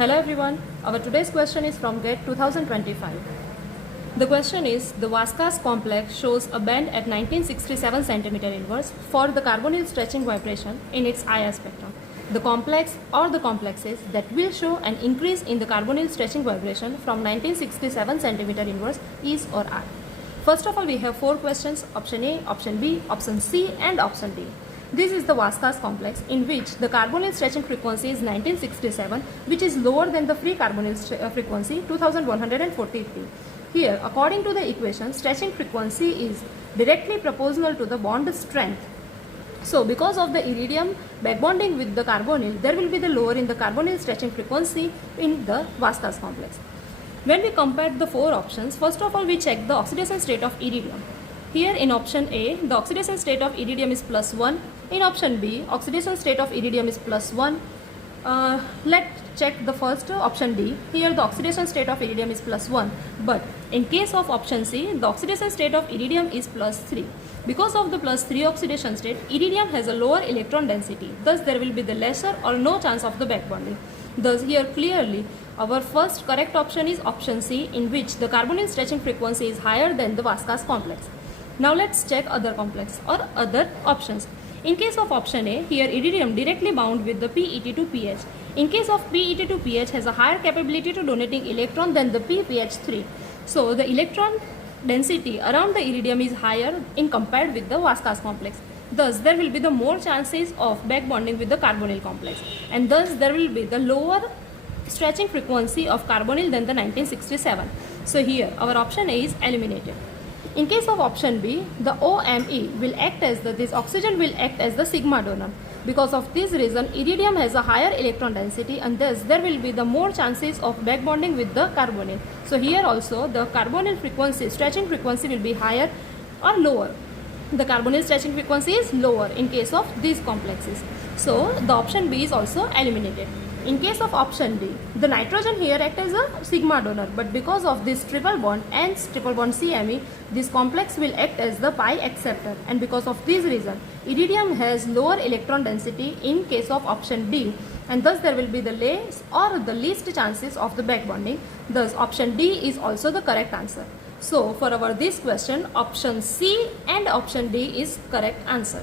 Hello everyone, our today's question is from GATE-2025. The question is, the Vasquez complex shows a band at 1967 cm inverse for the carbonyl stretching vibration in its IR spectrum. The complex or the complexes that will show an increase in the carbonyl stretching vibration from 1967 cm inverse is or are. First of all, we have 4 questions, option A, option B, option C and option D. This is the Vasquez complex in which the carbonyl stretching frequency is 1967, which is lower than the free carbonyl frequency 2143. Here, according to the equation, stretching frequency is directly proportional to the bond strength. So, because of the iridium backbonding with the carbonyl, there will be the lower in the carbonyl stretching frequency in the Vasquez complex. When we compare the 4 options, first of all we check the oxidation state of iridium. Here in option A, the oxidation state of iridium is +1. In option B, oxidation state of iridium is +1. Let's check the first option D. Here the oxidation state of iridium is +1. But in case of option C, the oxidation state of iridium is +3. Because of the +3 oxidation state, iridium has a lower electron density. Thus there will be the lesser or no chance of the backbonding. Thus here clearly our first correct option is option C, in which the carbonyl stretching frequency is higher than the Vasquez complex. Now let's check other complex or other options. In case of option A, here iridium directly bound with the PET2PH. In case of PET2PH has a higher capability to donating electron than the PPH3. So the electron density around the iridium is higher in compared with the Vasquez complex. Thus there will be the more chances of back bonding with the carbonyl complex, and thus there will be the lower stretching frequency of carbonyl than the 1967. So here our option A is eliminated. In case of option B, the OMe will act as this oxygen will act as the sigma donor. Because of this reason, iridium has a higher electron density, and thus there will be the more chances of back bonding with the carbonyl. So here also the carbonyl frequency, stretching frequency will be higher or lower. The carbonyl stretching frequency is lower in case of these complexes. So the option B is also eliminated. In case of option D, the nitrogen here acts as a sigma donor, but because of this triple bond and triple bond CMe, this complex will act as the pi acceptor, and because of this reason, iridium has lower electron density in case of option D, and thus there will be the less or the least chances of the back bonding. Thus option D is also the correct answer. So for our this question, option C and option D is correct answer.